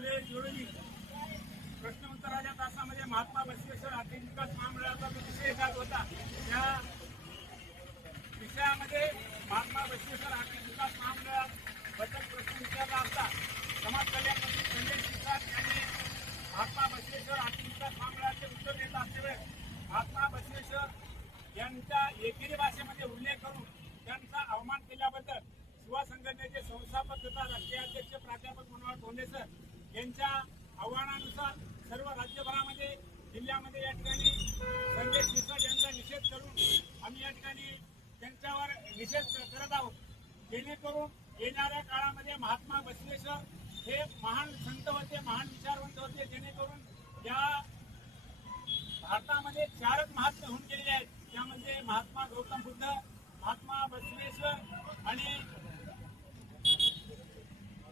जुलै रोजी प्रश्नोत्तराच्या तासामध्ये महात्मा बसवेश्वर आर्थिक विकास महामंडळाचा जो विषय जात होता त्या विषयामध्ये महात्मा बसवेश्वर आर्थिक विकास महामंडळाबद्दल प्रश्न विचारला असता समाज कल्याण मंत्री संजय श्रीकांत यांनी महात्मा बसवेश्वर आर्थिक विकास महामंडळाचे उत्तर देत असल्यावेळेस महात्मा बसवेश्वर यांच्या एकेरी भाषेमध्ये उल्लेख करून त्यांचा अवमान केल्याबद्दल युवा संघटनेचे संस्थापक तथा राष्ट्रीय अध्यक्ष प्राध्यापक मनोहर धोंडे सर यांच्या आव्हानानुसार सर्व राज्यभरामध्ये जिल्ह्यामध्ये या ठिकाणी संजय शिरसाट यांचा निषेध करून आम्ही या ठिकाणी त्यांच्यावर निषेध करत आहोत. जेणेकरून येणाऱ्या काळामध्ये महात्मा बसवेश्वर हे महान संत होते महान विचारवंत होते. जेणेकरून या भारतामध्ये चारच महात्मा होऊन गेलेले आहेत. त्यामध्ये महात्मा गौतम बुद्ध महात्मा बसवेश्वर आणि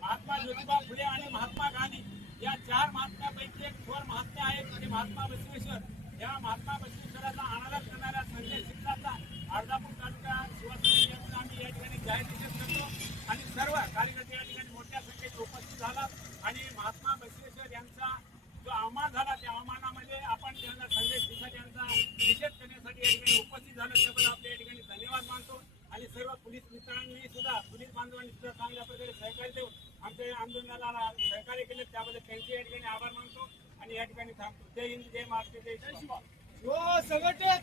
महात्मा ज्योतिबा फुले आणि महात्मा गांधी. या चार महात्म्यापैकी एक थोर महात्मा आहेत ते महात्मा बसवेश्वर. या महात्मा बसवेश्वराचा अनादर करणाऱ्या संजय शिक्षाचा अर्धापूर तालुका शिवसेनेचा आम्ही या ठिकाणी जाहीर निषेध करतो. आणि सर्व कार्यकर्ते या ठिकाणी मोठ्या संख्येत उपस्थित झाला. आणि महात्मा बसवेश्वर यांचा जो अवमान झाला त्या अवमानामध्ये आपण त्यांना संजय शिरसाट यांचा निषेध करण्यासाठी या ठिकाणी उपस्थित झालं त्याबद्दल आपल्या या ठिकाणी धन्यवाद मानतो आणि सर्व पोलीस मित्रांनी सुद्धा पोलीस बांधवांनी सुद्धा चांगल्या प्रकारे सहकार्य देऊन आमच्या या आंदोलनाला सहकार्य केले. त्याबद्दल त्यांचे या ठिकाणी आभार मानतो आणि या ठिकाणी थांबतो. जय हिंद जय महाराष्ट्र जय शिवा हो, संघटन!